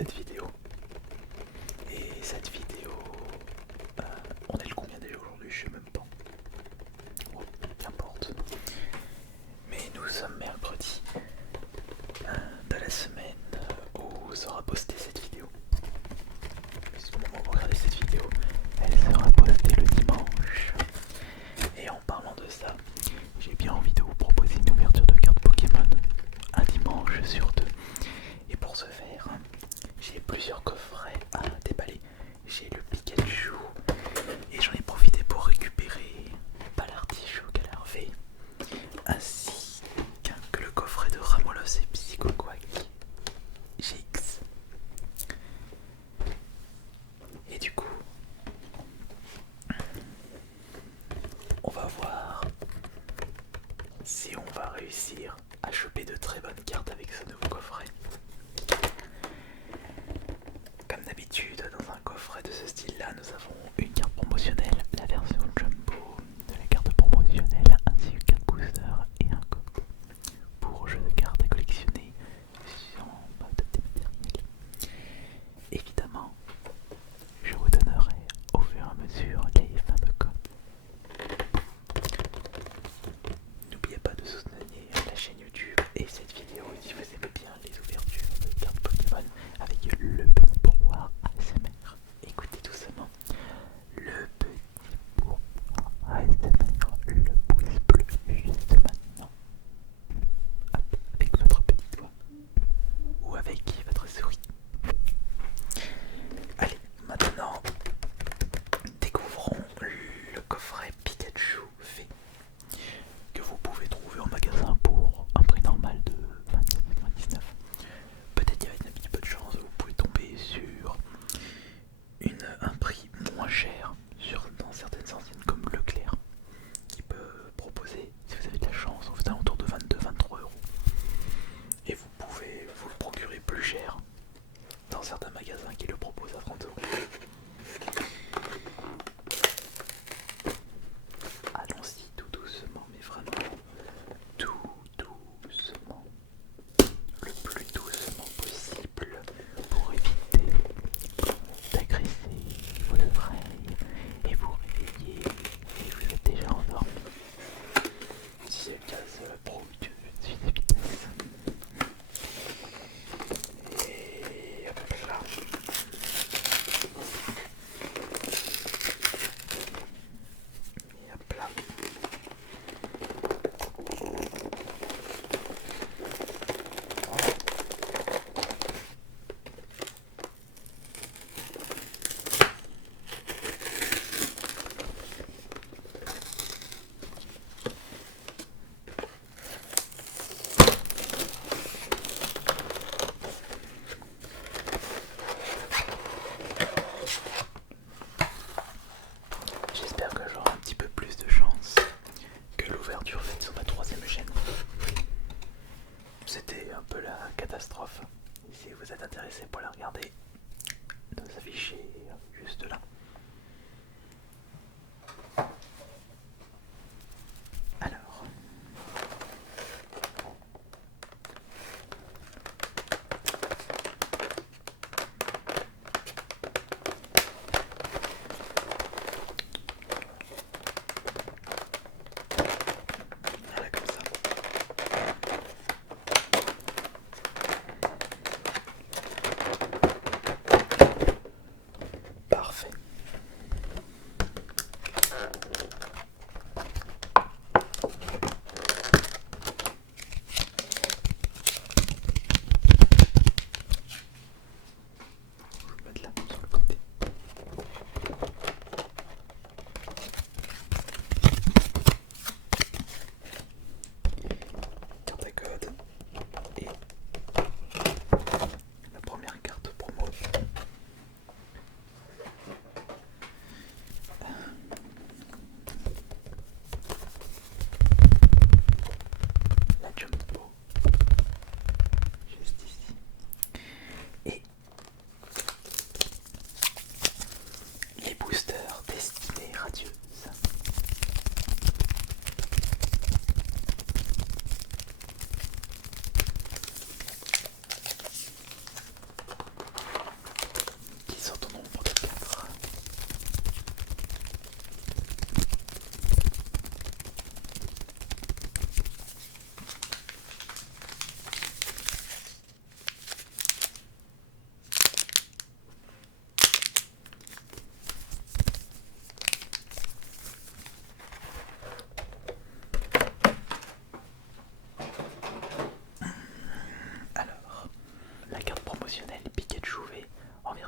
cette vidéo. Et cette vidéo, on est le combien déjà aujourd'hui, je sais même pas. Oh, qu'importe. Mais nous sommes mercredi de la semaine où sera postée cette vidéo. Parce qu'au moment où vous regardez cette vidéo, elle sera postée le dimanche. Et en parlant de ça, j'ai bien envie de vous proposer une ouverture de cartes Pokémon un dimanche sur deux. Et pour ce faire, j'ai plusieurs coffrets à déballer. J'ai le Pikachu et j'en ai profité pour récupérer pas l'artichaut qu'elle a Hervé, ainsi que le coffret de Ramolos et Psychoquack GX. Et du coup, on va voir si on va réussir à choper de très bonnes cartes avec ce nouveau coffret. Comme d'habitude, dans un coffret de ce style-là, nous avons une carte promotionnelle, la version jumbo de la carte promotionnelle, ainsi que 4 boosters et un code pour jeu de cartes à collectionner en mode dématériel. Évidemment, je vous donnerai au fur et à mesure les fameux codes. N'oubliez pas de soutenir la chaîne YouTube et cette vidéo si vous aimez bien les ouvertures de cartes Pokémon avec le petit pourboire ASMR. Écoutez doucement le petit pourboire ASMR, le pouce bleu juste maintenant. Hop, avec votre petit doigt ou avec votre souris. Allez, maintenant découvrons le coffret Pikachu fait, que vous pouvez trouver en magasin pour un prix normal de 24,99. Peut-être qu'avec un petit peu de chance, vous pouvez tomber sur un prix moins cher dans certaines enseignes comme Leclerc, qui peut proposer, si vous avez de la chance, aux alentours de 22-23 euros. Et vous pouvez vous le procurer plus cher dans certains magasins qui le proposent à 30 euros. Allons-y tout doucement, mais vraiment tout doucement, le plus doucement possible pour éviter d'agresser vos oreilles et vous réveiller et vous êtes déjà endormi. Si c'est le cas, cela prouve que je suis de vitesse. Et hop là. Et hop là. J'espère que j'aurai un petit peu plus de chance que l'ouverture faite sur ma troisième chaîne. C'était un peu la catastrophe. Si vous êtes intéressé pour la regarder, de s'afficher juste là. Alors, voilà comme ça. Parfait.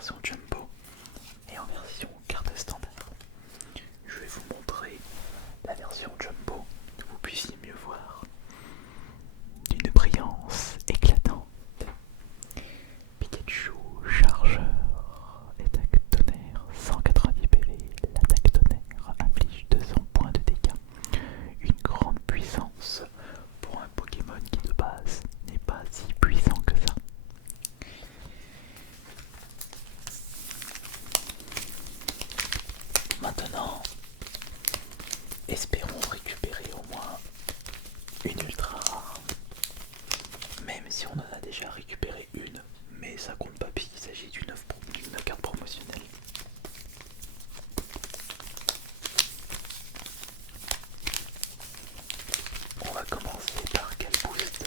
version jumbo et en version carte standard. Je vais vous montrer la version jumbo, que vous puissiez mieux voir. D'une brillance éclatante. Pikachu chargeur, attaque tonnerre 190 PV, l'attaque tonnerre inflige 200 points de dégâts. Une grande puissance pour un Pokémon qui de base n'est pas si puissant que ça. Maintenant, espérons récupérer au moins une ultra rare. Même si on en a déjà récupéré une, mais ça compte pas puisqu'il s'agit d'une carte promotionnelle. On va commencer par quel booster?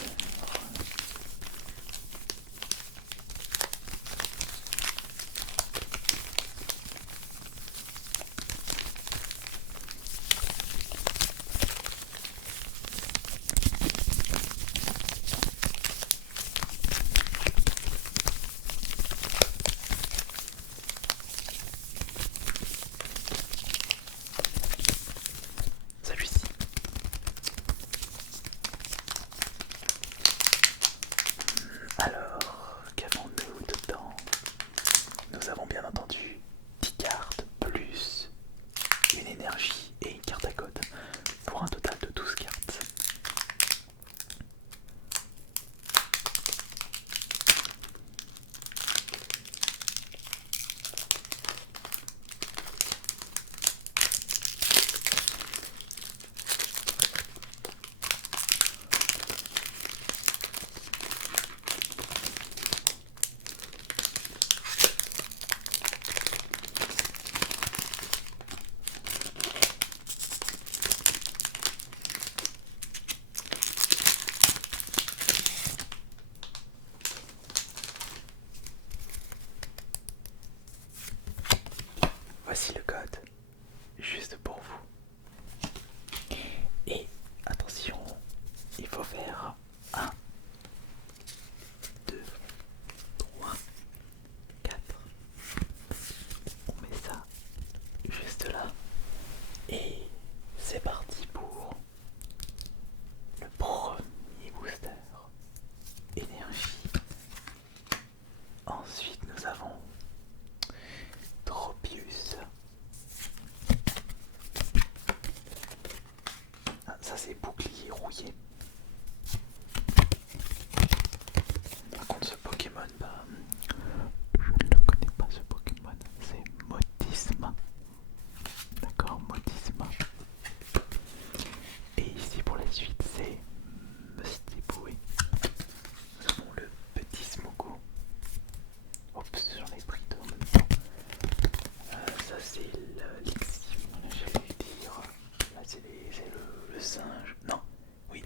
Celui-ci. Alors, qu'avons-nous dedans? Nous avons bien entendu 10 cartes plus une énergie et une carte à code pour un total de 12 cartes. Voici le code, juste pour vous. Et attention, il faut faire 1, 2, 3, 4. On met ça juste là. Et c'est parti pour le premier booster. Énergie. Ensuite nous avons Tropius. Ah, ça c'est bouclier rouillé. Par contre ce Pokémon, je ne le connais pas ce Pokémon, c'est Modisma. D'accord, Modisma. Et ici pour la suite c'est Mustipoué. Nous avons le petit Smogo. Oups, j'en ai pris deux en même temps. Ça c'est l'Elixir, j'allais dire. Là c'est le singe. Non, oui,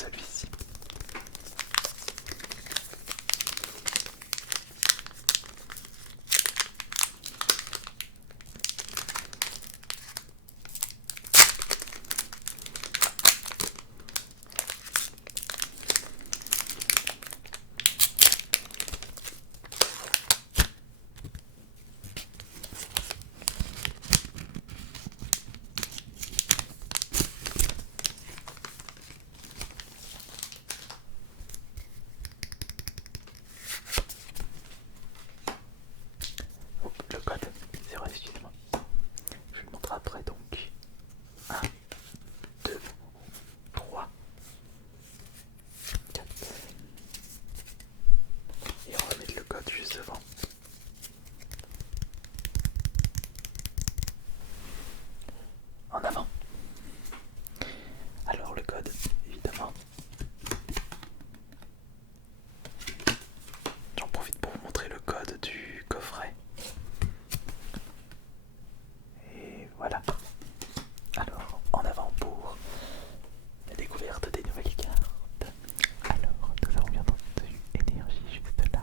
celui-ci. Le code, c'est vrai, excusez-moi. Je le montre après donc. 1, 2, 3, 4. Et on va mettre le code juste devant. En avant. Alors le code, évidemment. J'en profite pour vous montrer le code du coffret. Et voilà. Alors, en avant pour la découverte des nouvelles cartes. Alors, nous avons bien entendu énergie juste là.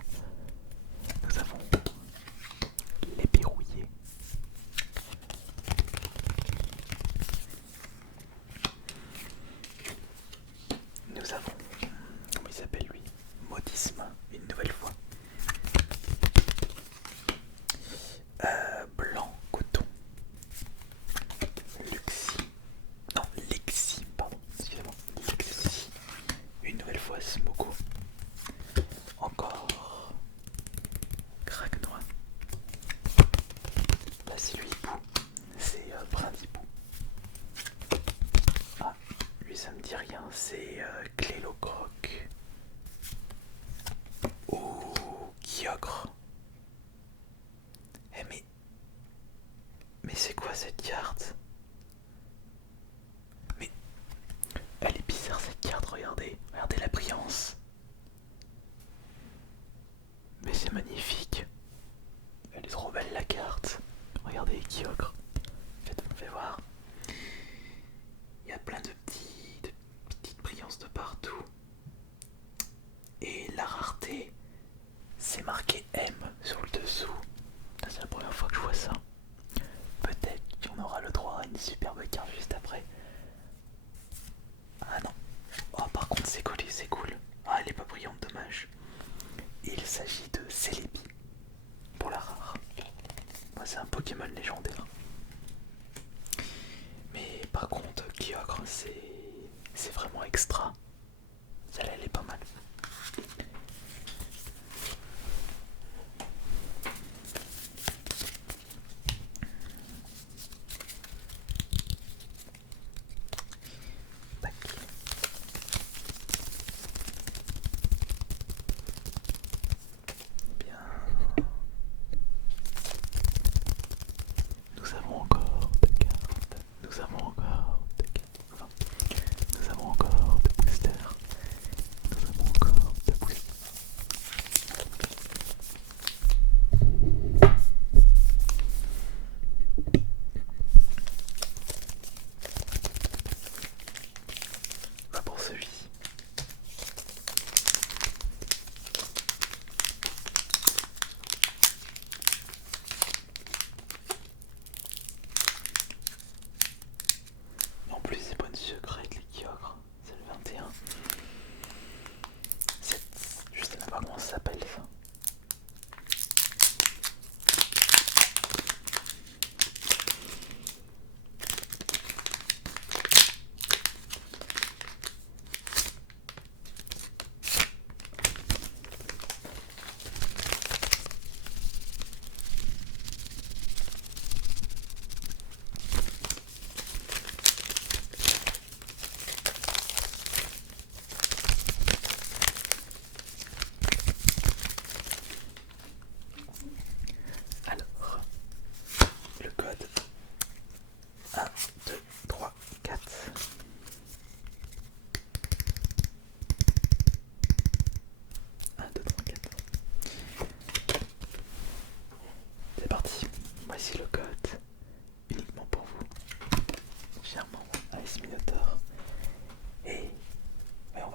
Nous avons l'épée rouillée. Nous avons, comment il s'appelle lui? Maudisme, une nouvelle fois. Blanc, coton. Luxi. Non, Lexi, pardon, excusez-moi. Lexi. Une nouvelle fois, Smoko. Encore. Craque noir. Là, c'est lui, Bou. C'est Brindibou. Ah, lui, ça me dit rien. C'est Clélocroc. Oh, Kyogre. Eh, mais c'est quoi cette carte? Mais elle est bizarre cette carte, regardez. Regardez la brillance. Mais c'est magnifique. Elle est trop belle la carte. Regardez Kyogre. On fait voir. Il y a plein de petites brillances de partout. Et la rareté, c'est marqué M sur le dessous. C'est la première fois que je vois ça. Peut-être qu'on aura le droit à une superbe carte juste après. Ah non. Oh, par contre c'est collé, c'est cool. Ah, elle est pas brillante, dommage. Il s'agit de Celebi pour la rare. Moi, c'est un Pokémon légendaire. Mais par contre, Kyogre, c'est vraiment extra. Celle-là, elle est pas mal. Tac. Bien. Nous avons encore des cartes. Nous avons encore des cartes. Enfin, nous avons encore des boosters. Nous avons encore des boosters. Va pour celui-ci. En plus, c'est pas une secrète, les Kyogre. C'est le 21. Je sais même pas comment ça s'appelle ça. Alors, le code 1, 2, 3, 4. 1, 2, 3, 4. C'est parti. Voici le code uniquement pour vous. Chèrement, Ice Minotaur. Et on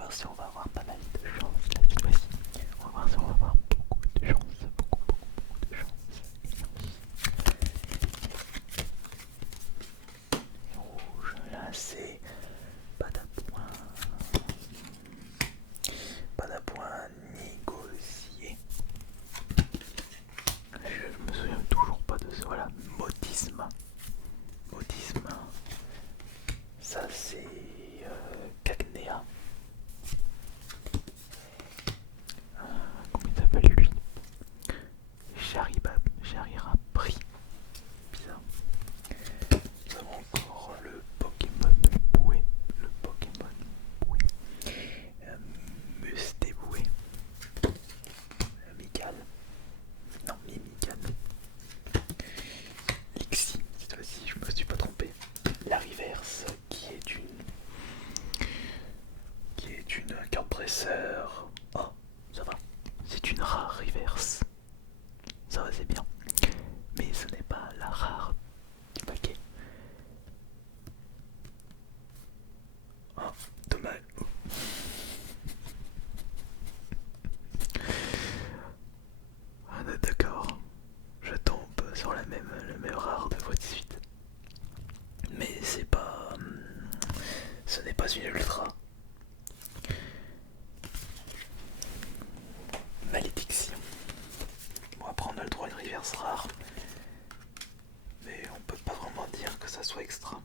ça soit extra.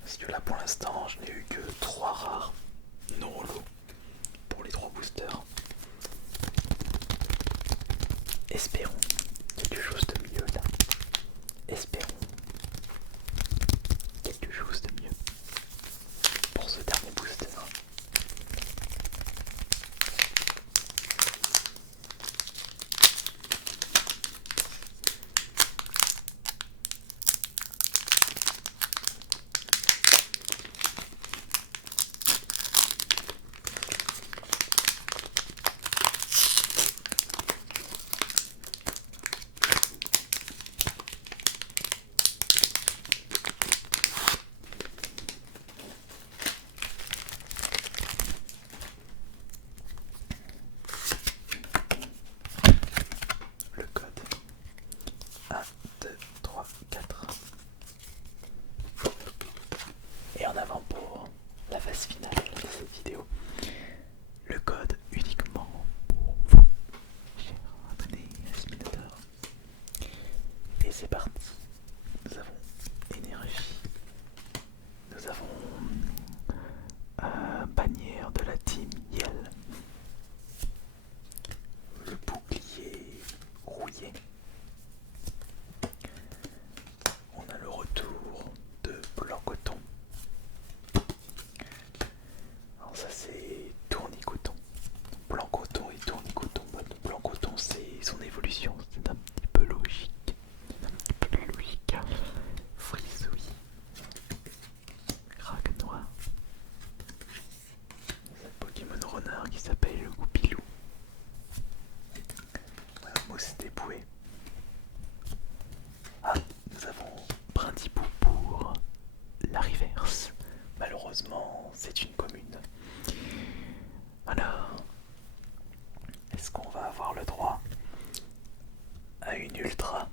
Parce que là pour l'instant je n'ai eu que 3 rares non holo pour les 3 boosters. Espérons quelque chose de mieux là. Espérons quelque chose de mieux pour ce dernier booster. Le code 1, 2, 3, 4. Et en avant pour la phase finale de cette vidéo. Le code uniquement pour vous, chers abonnés Aspinator. Et c'est parti. Nous avons énergie. Nous avons bannière de la team Yell. Le bouclier rouillé. On a le retour de Blanc Coton. Alors ça c'est Tournicoton. Blanc Coton et Tournicoton. Blanc Coton c'est son évolution, c'est un petit peu logique. Frisouille. Rague Noir. C'est un Pokémon renard qui s'appelle le Goupilou. Mousse dépouée. Ah, nous avons Brindibou pour la reverse. Malheureusement, c'est une commune. Alors, est-ce qu'on va avoir le droit à une ultra?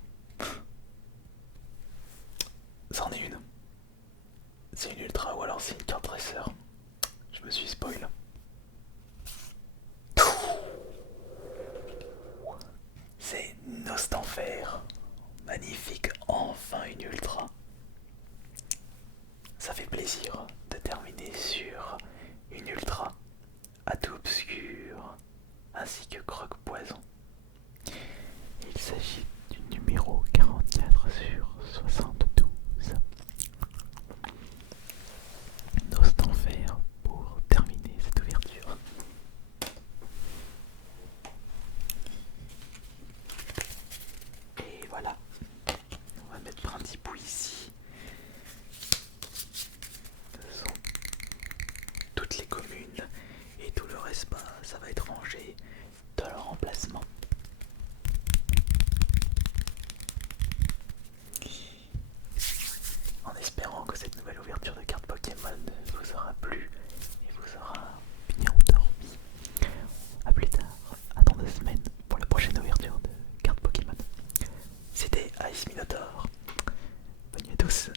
C'en est une. C'est une ultra ou alors c'est une carte dresseur. Je me suis spoil. C'est Nostanfer. Magnifique, enfin une ultra. Ça fait plaisir de terminer sur une ultra à tout obscur ainsi que Croque-Poison. Il s'agit du numéro 44 sur 72. Nostanfer pour terminer cette ouverture. Et voilà, on va mettre Brindibou ici. Ce sont toutes les communes et tout le reste, ça va être rangé dans leur emplacement. En espérant que cette nouvelle ouverture de cartes Pokémon vous aura plu et vous aura bien endormi. A plus tard, à dans 2 semaines pour la prochaine ouverture de cartes Pokémon. C'était Ice Minotaur. Bonne nuit à tous.